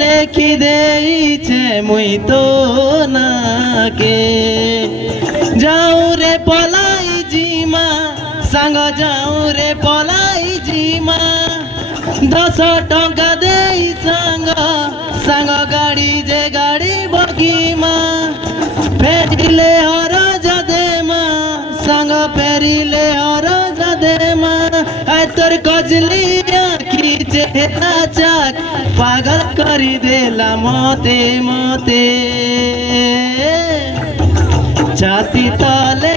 লেখি দেইছে মুই তো নাকে যাও রে পলাই জিমা সাঙ্গ যাও রে পলাই জিমা 10 টঙ্কা দেই সাঙ্গ সাঙ্গ গাড়ি যে গাড়ি বগিমা ফেরিলে হর যাদে মা সাঙ্গ ফেরিলে হর যাদে মা আই তোর কজলি আঁখি চেহারা চাক পাগল করি দেলা মতে মতে ছাতি তলে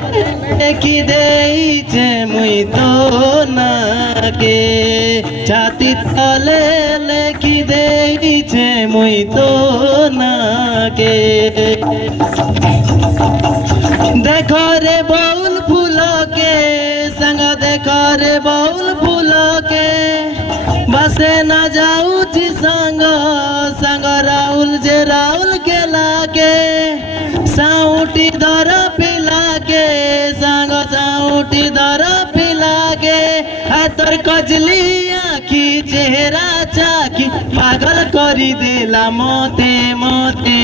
লেখি দেইছে মুই তো নাকে ছাতি তলে লেখি দেইছে মুই তো নাকে देखो रे बाउल फूलके संग देखो रे बाउल फूलके बसे ना जाऊ जी संग संग राहुल जे राहुल के लागे साउटी दर पिला के संग साउटी दर पिला के तोर कजली आँखी चेहरा चाकी पागल करी देला मोते मोते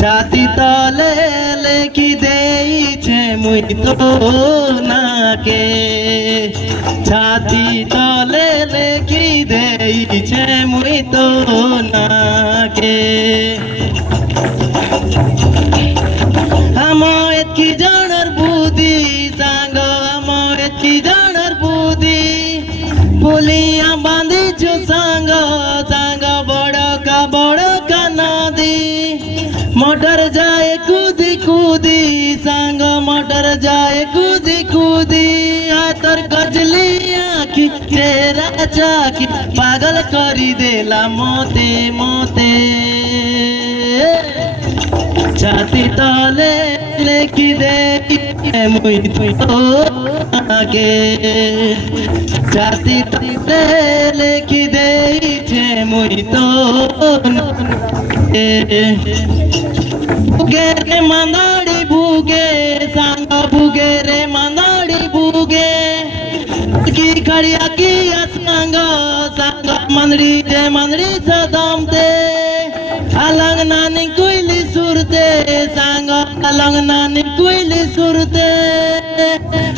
ছাতি তলে লেখি দেইছে মুই তো নাকে ছাতি তলে লেখি দেইছে মুই তো নাকে আমার এতকি জানার বুদ্ধি সাঙ্গ আমার এতকি জানার বুদ্ধি বলিয়া বাঁধিছো সাঙ্গ সাঙ্গ বড় কা নদী मोटर जाए कूदी कूदी संग मोटर जाए कूदी कूदी तोर कजली आँखी तेरा चाकी पागल करी देला मोते मोते छाती तले लेखी दे मुई तो नाके छाती तले लेखी दे मुई तो बुगे रे मंदाड़ी बुगे सांग बुगे रे मंदाड़ी बुगे की खड़िया की संग संग मंदड़ी जे मंदड़ी सदम ते अलंग नानी कोयली सुरते संग अलंग नानी कोयली सुरते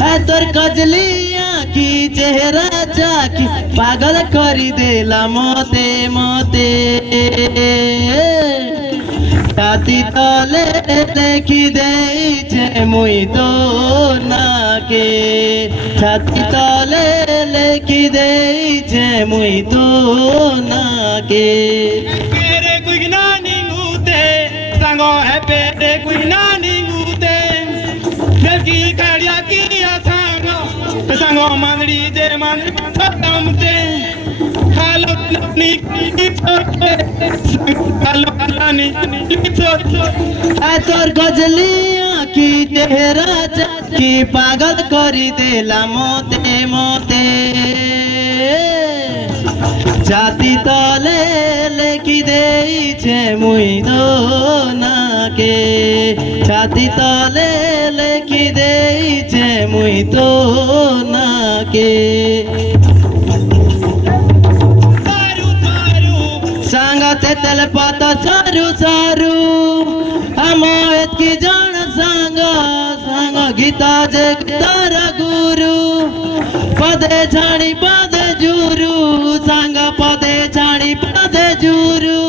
है तोर कजली आँखी चेहरा चाकी पागल करी देला मोते मोते ছাতি তলে লেখি দেইছে মুই তো নাকে ছাতি তলে লেখি দেইছে মুই তো নাকে পেরে কুইনা নিঙ্গুতে সাঙ্গ হে পেরে কুইনা নিঙ্গুতে দেলকি কাড়িয়া কি সাঙ্গ সাঙ্গ মানড়ি যে মানড়ি সদমতে খালো নি খালো খালানি तोर गजली आँखी चेहरा चाकी पागल करी देला मोते मोते छाती तले লেখি দেইছে মুই তো নাকে ছাতি তলে লেখি দেইছে মুই তো নাকে सांगते तेल पाता सारू सारू আমার এতকি জান সাঙ্গ সাঙ্গ গীতা যে তারা গুরু পদে ছাড়ি পদে জুরু সাঙ্গ পদে ছাড়ি পদে জুরু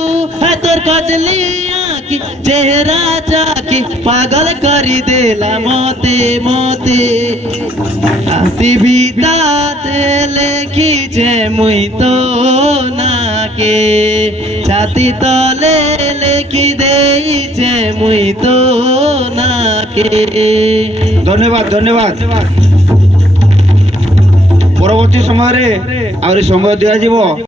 তোর কজলি আঁখি চেহারা চাকি পাগল করি দেলা মতে মতে বিদাতে লেখিছে মুই তো নাকে ছাতি তলে লেখি দেইছে মুই তো নাকে ধন্যবাদ ধন্যবাদ পরবর্তী সময়ে আହୁରି ସମୟ ଦିଆଯିବ।